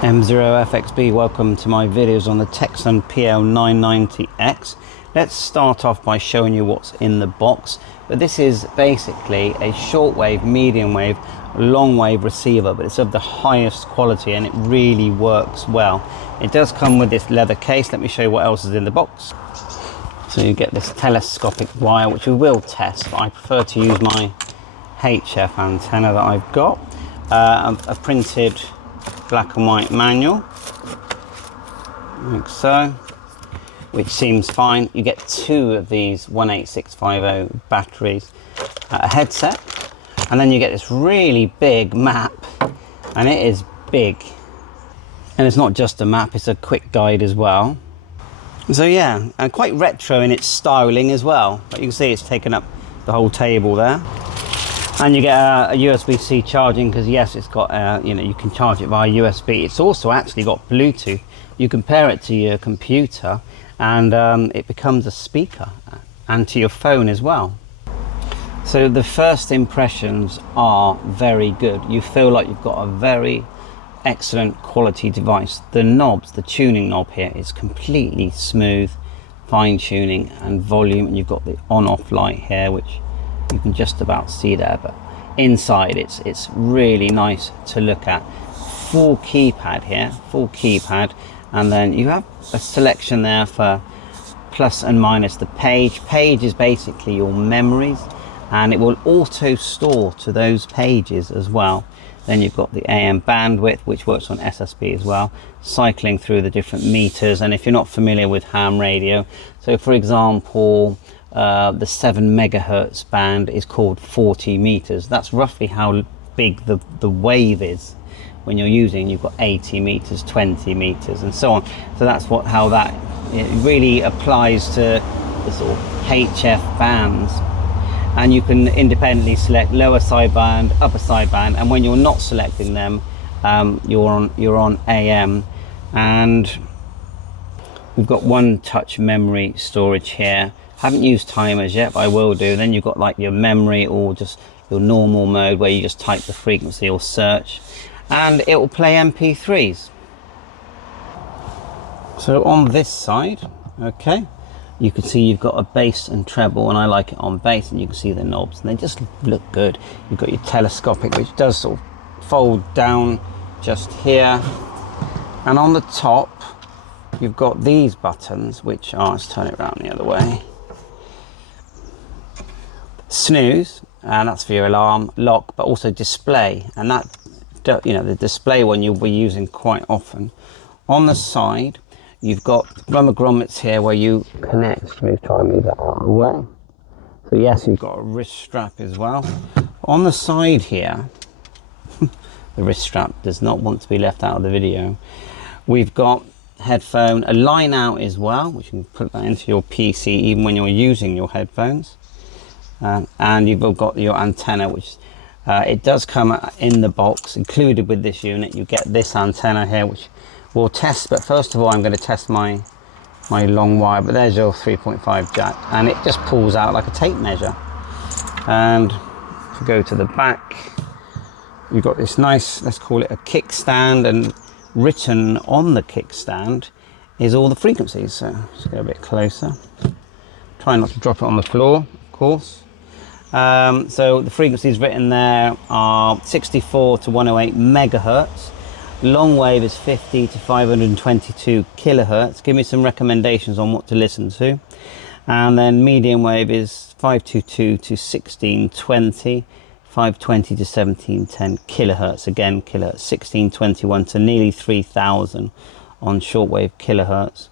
M0FXB, welcome to my videos on the Tecsun PL-990x. Let's start off by showing you what's in the box. But this is basically a shortwave, medium wave, long wave receiver, but it's of the highest quality and it really works well. It does come with this leather case. Let me show you what else is in the box. So you get this telescopic wire, which we will test, but I prefer to use my HF antenna that I've got. A printed black and white manual, like so, which seems fine. You get two of these 18650 batteries, a headset, and then you get this really big map, and it is big. And it's not just a map, it's a quick guide as well. So yeah, and quite retro in its styling as well. But you can see it's taken up the whole table there. And you get a USB-C charging, because yes, it's got you can charge it via USB. It's also actually got Bluetooth. You can pair it to your computer and it becomes a speaker, and to your phone as well. So the first impressions are very good. You feel like you've got a very excellent quality device. The knobs, the tuning knob here is completely smooth, fine tuning and volume, and you've got the on-off light here, which you can just about see there, but inside it's really nice to look at. Full keypad here, full keypad, and then you have a selection there for plus and minus the page. Page is basically your memories, and it will auto store to those pages as well. Then you've got the AM bandwidth, which works on SSB as well, cycling through the different meters. And if you're not familiar with ham radio, so for example, the 7 megahertz band is called 40 meters. That's roughly how big the wave is. When you're using, you've got 80 meters, 20 meters, and so on. So that's how that it really applies to the sort of HF bands. And you can independently select lower sideband, upper sideband, and when you're not selecting them, you're on AM. And we've got one touch memory storage here. Haven't used timers yet, but I will do. Then you've got like your memory, or just your normal mode where you just type the frequency or search, and it will play MP3s. So on this side, okay, you can see you've got a bass and treble, and I like it on bass, and you can see the knobs and they just look good. You've got your telescopic, which does sort of fold down just here, and on the top you've got these buttons, which are, let's turn it around the other way, snooze, and that's for your alarm, lock, but also display, and that, the display one you'll be using quite often. On the side you've got rubber grommets here where you connect. Let me try and move that out of the way. So yes, you've got a wrist strap as well. On the side here, the wrist strap does not want to be left out of the video. We've got headphone, a line out as well, which you can put that into your PC even when you're using your headphones. And you've got your antenna, which it does come in the box included with this unit. You get this antenna here, which we'll test, but first of all I'm going to test my long wire. But there's your 3.5 jack, and it just pulls out like a tape measure. And if you go to the back, you've got this nice, let's call it a kickstand, and written on the kickstand is all the frequencies. So let's go a bit closer, try not to drop it on the floor, of course. So the frequencies written there are 64 to 108 megahertz. Long wave is 50 to 522 kilohertz. Give me some recommendations on what to listen to. And then medium wave is 522 to 1620, 520 to 1710 kilohertz. Again, kilohertz, 1621 to nearly 3000 on shortwave kilohertz.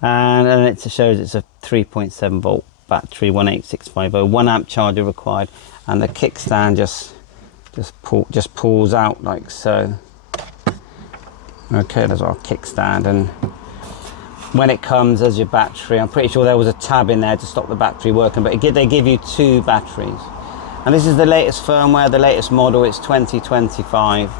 And then it shows it's a 3.7 volt battery, 18650, 1 amp charger required, and the kickstand just pulls out like so. Okay, there's our kickstand, and when it comes as your battery, I'm pretty sure there was a tab in there to stop the battery working, but they give you 2 batteries. And this is the latest firmware, the latest model, it's 2025.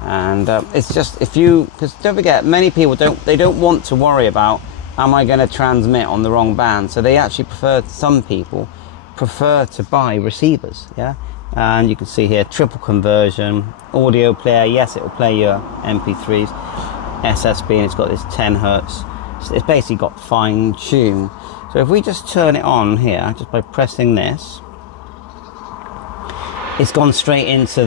And it's just, because don't forget, many people don't want to worry about, am I going to transmit on the wrong band? So they actually some people prefer to buy receivers, yeah? And you can see here triple conversion, audio player. Yes, it will play your MP3s, SSB, and it's got this 10 hertz. So it's basically got fine tune. So if we just turn it on here, just by pressing this, it's gone straight into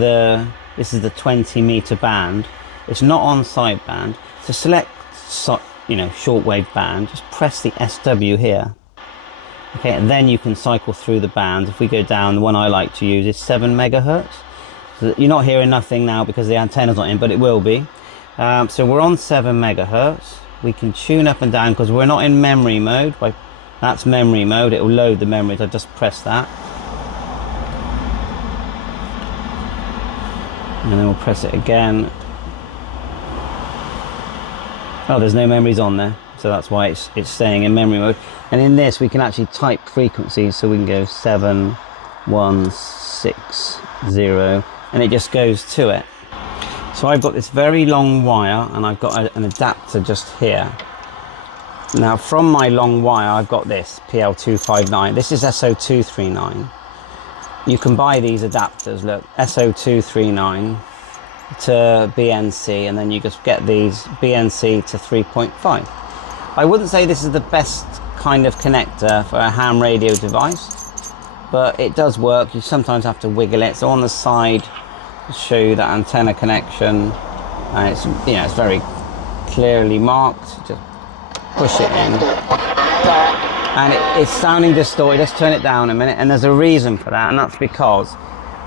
this is the 20 meter band. It's not on sideband. To select, shortwave band, just press the SW here. Okay, and then you can cycle through the bands. If we go down, the one I like to use is 7 megahertz. So you're not hearing nothing now because the antenna's not in, but it will be. So we're on 7 megahertz. We can tune up and down because we're not in memory mode. That's memory mode. It will load the memories. I just press that. And then we'll press it again. Oh, there's no memories on there. So that's why it's staying in memory mode. And in this, we can actually type frequencies. So we can go 7160, and it just goes to it. So I've got this very long wire, and I've got an adapter just here. Now from my long wire, I've got this PL-990. This is SO239. You can buy these adapters, look, SO239 to BNC, and then you just get these BNC to 3.5. I wouldn't say this is the best kind of connector for a ham radio device, but it does work. You sometimes have to wiggle it. So on the side, I'll show you that antenna connection, and it's it's very clearly marked. Just push it in, and it's sounding distorted. Let's turn it down a minute, and there's a reason for that, and that's because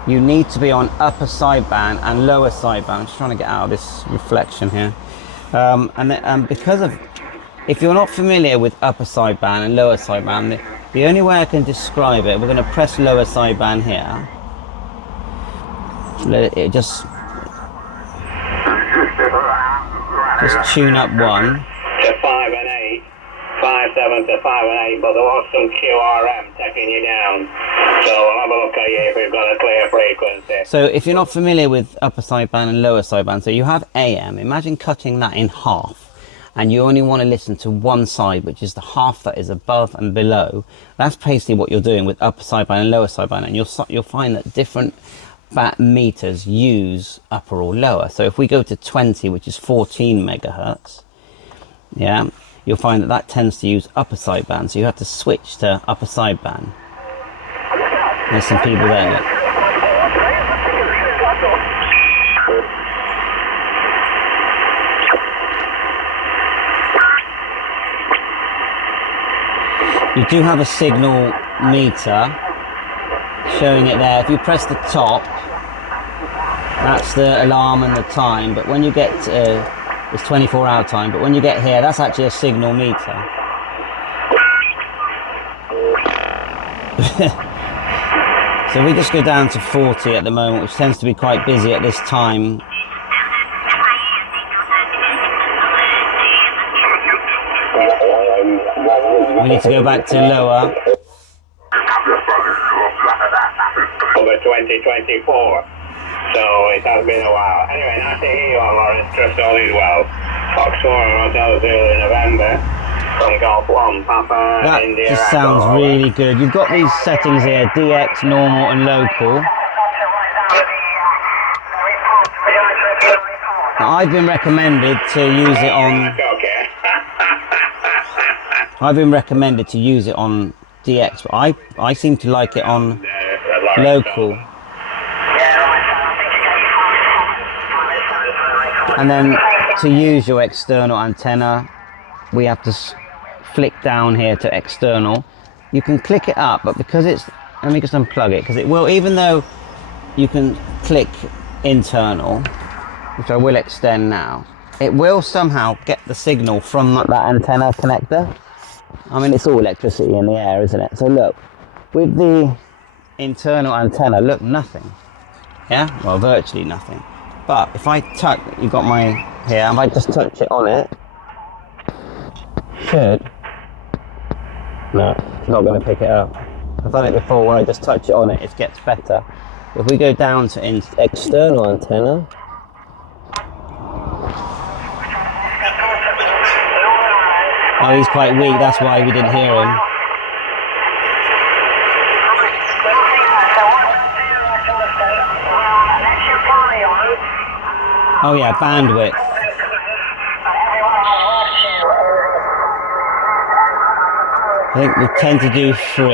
you need to be on upper sideband and lower sideband. I'm just trying to get out of this reflection here, and because of, if you're not familiar with upper sideband and lower sideband, the only way I can describe it, we're going to press lower sideband here. Let it just tune up 1 to 5 and 8, 5, 7 to 5 and 8, but there was some QRM taking you down. So we'll have a look at you if we've got a clear frequency. So if you're not familiar with upper sideband and lower sideband, so you have AM, imagine cutting that in half, and you only want to listen to one side, which is the half that is above and below. That's basically what you're doing with upper sideband and lower sideband, and you'll find that different meters use upper or lower. So if we go to 20, which is 14 megahertz, yeah, you'll find that tends to use upper sideband. So you have to switch to upper sideband. There's some people there. Look. You do have a signal meter showing it there. If you press the top, that's the alarm and the time, but when you get it's 24-hour time, but when you get here, that's actually a signal meter. So we just go down to 40 at the moment, which tends to be quite busy at this time. We need to go back to lower. Over 2024. So it has been a while. Anyway, nice to hear you on, Lawrence. Trust all is well. Foxtrot Hotel Zulu November from Golf 1 Papa That India. just sounds really good. You've got these settings here, DX, normal and local. Now, I've been recommended to use it on... I've been recommended to use it on DX, but I seem to like it on local. And then to use your external antenna, we have to flick down here to external. You can click it up, but because it's, let me just unplug it, because it will, even though you can click internal, which I will extend now, it will somehow get the signal from that antenna connector. I mean, it's all electricity in the air, isn't it? So look, with the internal antenna, look, nothing. Yeah, well, virtually nothing. But if I touch, you've got my here, if I just touch it on it, should, no, it's not going to pick it up. I've done it before where I just touch it on it, it gets better. If we go down to external antenna, oh, he's quite weak, that's why we didn't hear him. Oh yeah, bandwidth. I think we tend to do 3.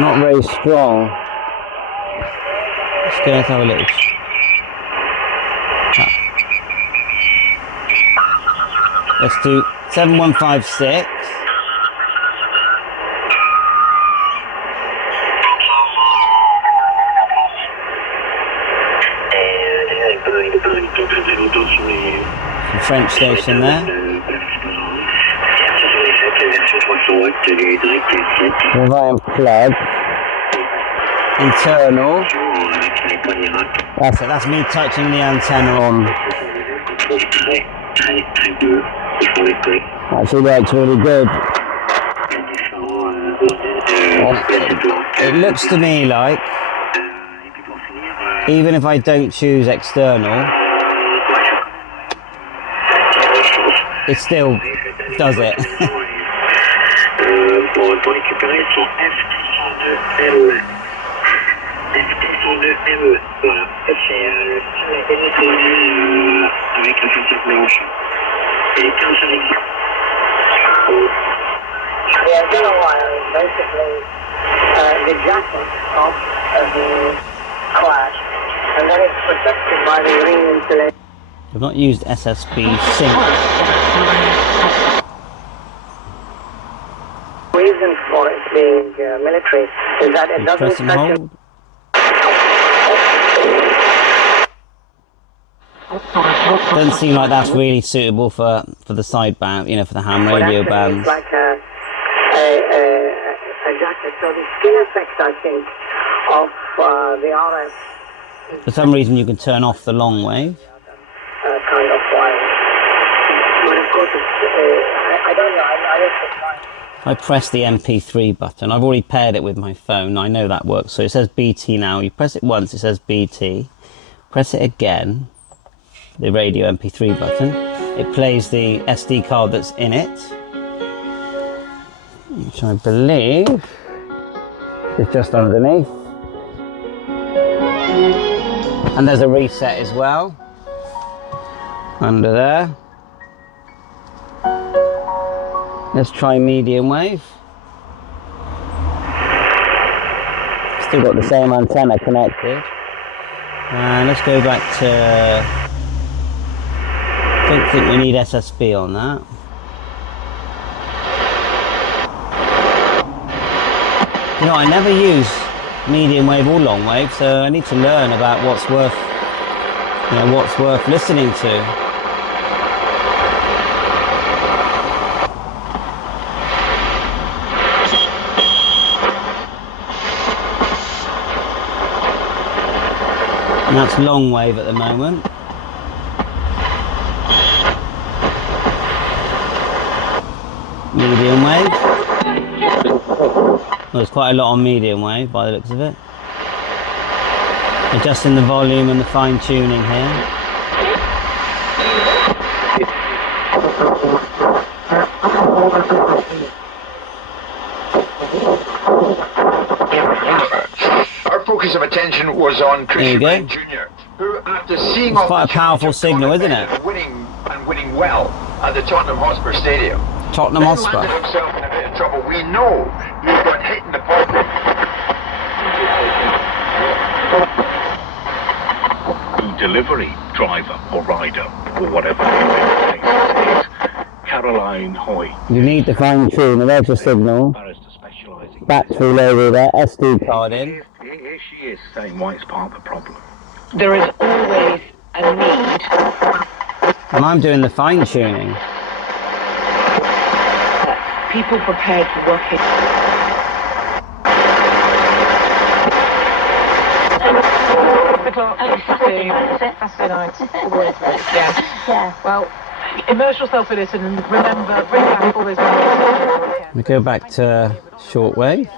Not very strong. Let's have a look. Let's do 7156. Some French station there. If I unplug, internal. That's it, that's me touching the antenna on. Actually works really good. It looks to me like, even if I don't choose external, it still does it. The antenna wire is basically the jacket of the class, and then it's protected by the ring insulation. I've not used SSB sync. The reason for it being military is that it doesn't Press and hold. Doesn't seem like that's really suitable for the sideband, you know, for the ham radio bands. It's like a jacket. So the skin effect, I think, of the RF. For some reason, you can turn off the long wave. Kind of wire. But of course, I don't know. I don't think. If I press the MP3 button, I've already paired it with my phone. I know that works. So it says BT now. You press it once, it says BT. Press it again. The radio MP3 button, it plays the SD card that's in it, which I believe is just underneath, and there's a reset as well under there. Let's try medium wave. Still got the same antenna connected, and let's go back to, don't think we need SSB on that. You know, I never use medium wave or long wave, so I need to learn about what's worth, you know, what's worth listening to. And that's long wave at the moment. Medium wave. Well, there's quite a lot on medium wave by the looks of it. Adjusting the volume and the fine tuning here. Our focus of attention was on Chris Green Jr., who, after seeing it's quite a powerful signal, isn't it? Winning well at the Tottenham Hotspur Stadium. Tottenham Hotspur. Landed himself in a bit of trouble. We know he got hit in the pocket. The delivery driver or rider or whatever the case is, Caroline Hoy. You need to fine tune the radio signal. Battery low there, SD card in. Here she is saying why it's part of the problem. There is always a need. And I'm doing the fine tuning. People prepared to work it. Yeah. Well, immerse yourself in it and remember, bring back all those memories. We go back to shortwave.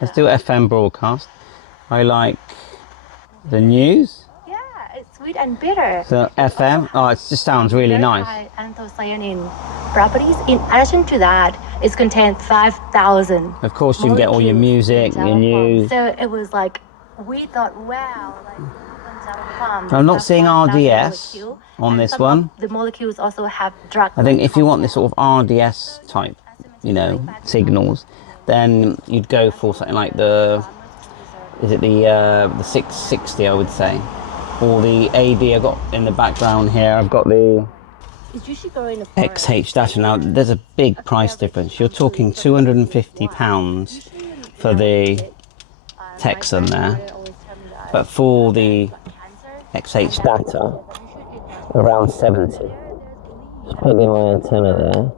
Let's do FM broadcast. I like the news. Yeah, it's sweet and bitter. So FM, oh, it just sounds really Very nice. high anthocyanin properties. In addition to that, it contains 5,000. Of course, you can get all your music, your news. So it was like, we thought, wow. Like, I'm not seeing RDS on this one. The molecules also have drug. I think if you want this sort of RDS type, you know, signals, then you'd go for something like the 660, I would say, or the AD. I've got in the background here. I've got the XHDATA. Now, there's a big price difference. You're talking £250 for the Tecsun there, but for the XHDATA, around 70. Just put in my antenna there.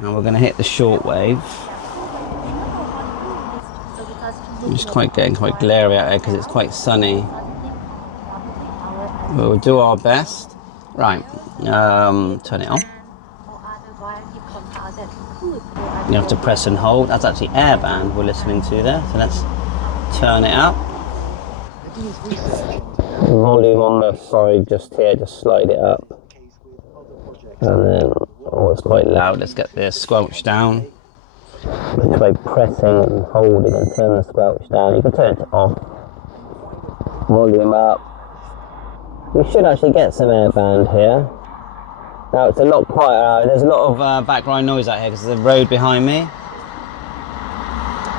Now we're going to hit the shortwave. It's getting quite glary out here because it's quite sunny. We'll do our best. Right, turn it on. You have to press and hold. That's actually airband we're listening to there. So let's turn it up. Volume on the side just here, just slide it up. And then, oh, it's quite loud. Let's get the squelch down. Which by pressing and holding and turn the squelch down. You can turn it off. Volume up. We should actually get some airband here. Now it's a lot quieter. There's a lot of background noise out here because there's a road behind me.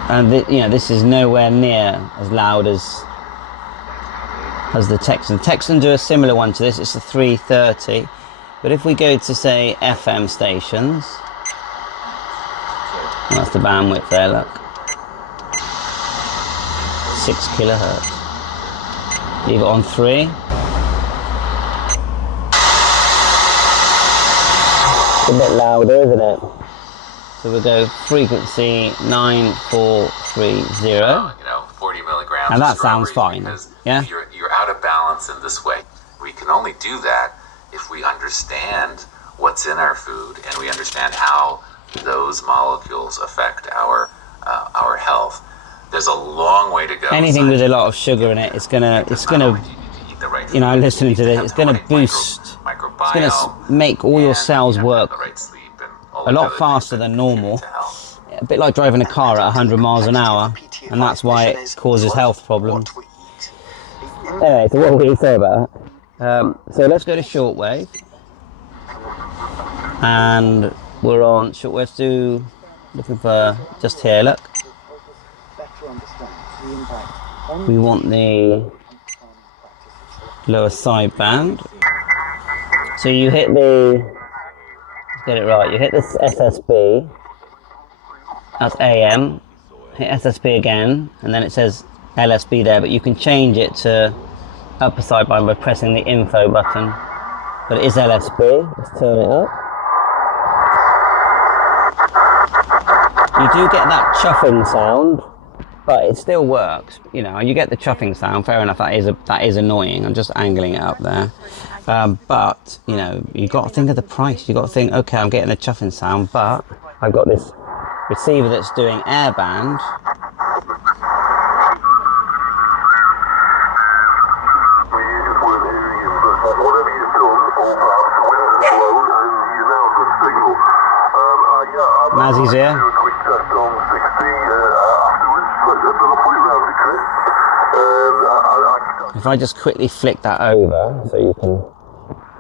And you know, this is nowhere near as loud as the Tecsun. Tecsun do a similar one to this. It's a 330. But if we go to, say, FM stations, that's the bandwidth there, look. 6 kilohertz. Leave it on 3. It's a bit louder, isn't it? So we'll go frequency 9430. You know, 40 milligrams. And that sounds fine. Yeah? You're out of balance in this way. We can only do that if we understand what's in our food and we understand how those molecules affect our health. There's a long way to go. Anything with a lot of sugar in it, it's gonna, you know, listening to this, it's gonna boost, it's gonna make all your cells work a lot faster than normal. A bit like driving a car at 100 miles an hour, and that's why it causes health problems. Anyway, so what were you say about that? So let's go to shortwave, and we're on shortwave 2, looking for just here, look. We want the lower sideband. So you hit the, let's get it right, you hit this SSB, that's AM, hit SSB again, and then it says LSB there, but you can change it to upper sideband by pressing the info button. But it is LSB. Let's turn it up. You do get that chuffing sound, but it still works. You know, you get the chuffing sound. Fair enough. That is annoying. I'm just angling it up there. But you know, you got to think of the price. You got to think, okay, I'm getting the chuffing sound, but I've got this receiver that's doing airband. Mazzy's here. If I just quickly flick that over so you can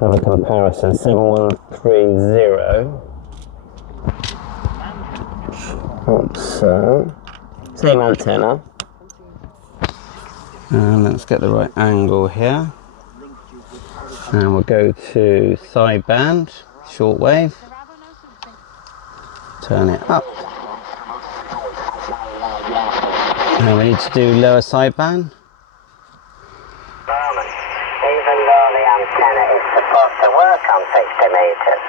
have a comparison. 7130. So, same antenna. And let's get the right angle here. And we'll go to sideband, shortwave. Turn it up. And we need to do lower sideband. Even though the antenna is supposed to work on 60 meters,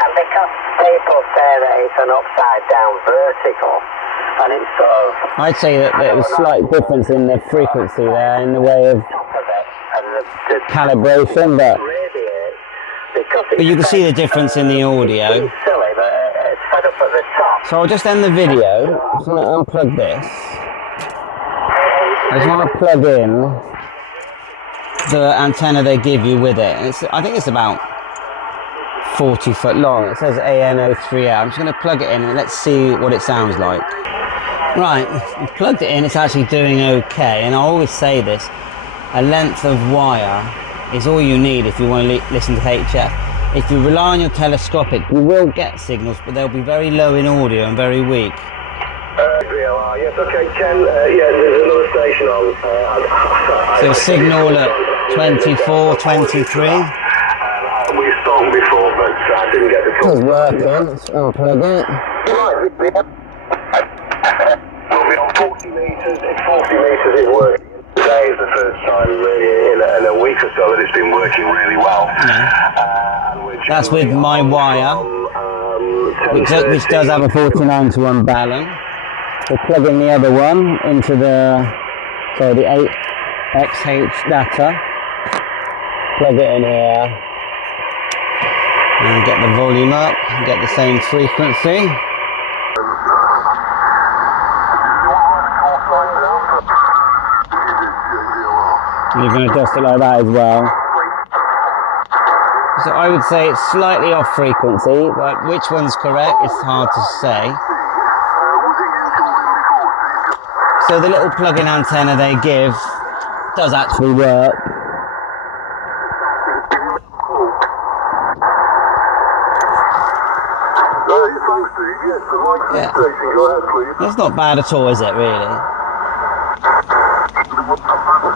and because people say that it's an upside down vertical, and it's sort of... I'd say that there was slight difference in the frequency there in the way of calibration, but you can see the difference in the audio. So I'll just end the video. I'm just going to unplug this. I just want to plug in the antenna they give you with it. And I think it's about 40 foot long. It says ANO3A. I'm just going to plug it in and let's see what it sounds like. Right, I've plugged it in, it's actually doing okay, and I always say this, a length of wire is all you need if you want to listen to HF. If you rely on your telescopic, you will get signals, but they'll be very low in audio and very weak. BLR, yes, okay, Ken, yeah, there's another station on. So signal at 24, 23. We've spoken before, but I didn't get the call. It's working, let's unplug it. We'll be on 40 metres, if 40 metres is working. Today is the first time really in a week or so that it's been working really well. That's with my wire, which does have a 49:1 balance. We'll plug in the other one into the XHDATA. Plug it in here and get the volume up and get the same frequency. You can adjust it like that as well. So I would say it's slightly off frequency. Like which one's correct, it's hard to say. So the little plug-in antenna they give does actually work. Yeah. That's not bad at all, is it, really?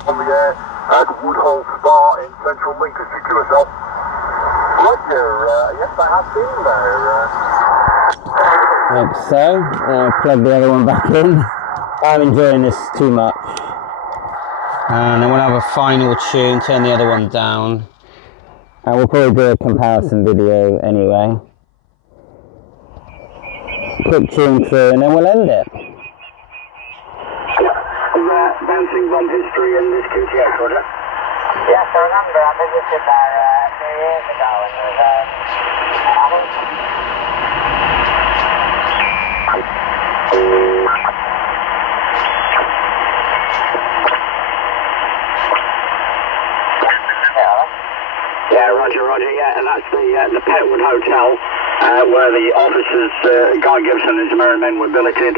On the air at Woodhall Spa in central Lincolnshire, QSL. Roger, yes, I have been there. Like so. Plug the other one back in. I'm enjoying this too much. And then we'll have a final tune, turn the other one down. And we'll probably do a comparison video anyway. Quick tune through and then we'll end it. Bouncing from history in this QTX, Roger? Yes, I remember I visited there a few years ago and there was Yeah, Roger, yeah, and that's the Petwood Hotel where the officers, Guy Gibson and his Merry Men were billeted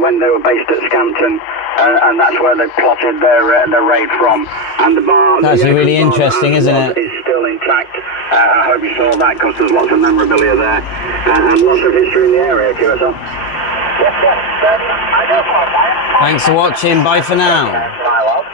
when they were based at Scampton. And that's where they plotted their raid from. And the bar... That's really interesting, isn't it? ...is still intact. I hope you saw that because there's lots of memorabilia there. And lots of history in the area, QSL. Thanks for watching. Bye for now.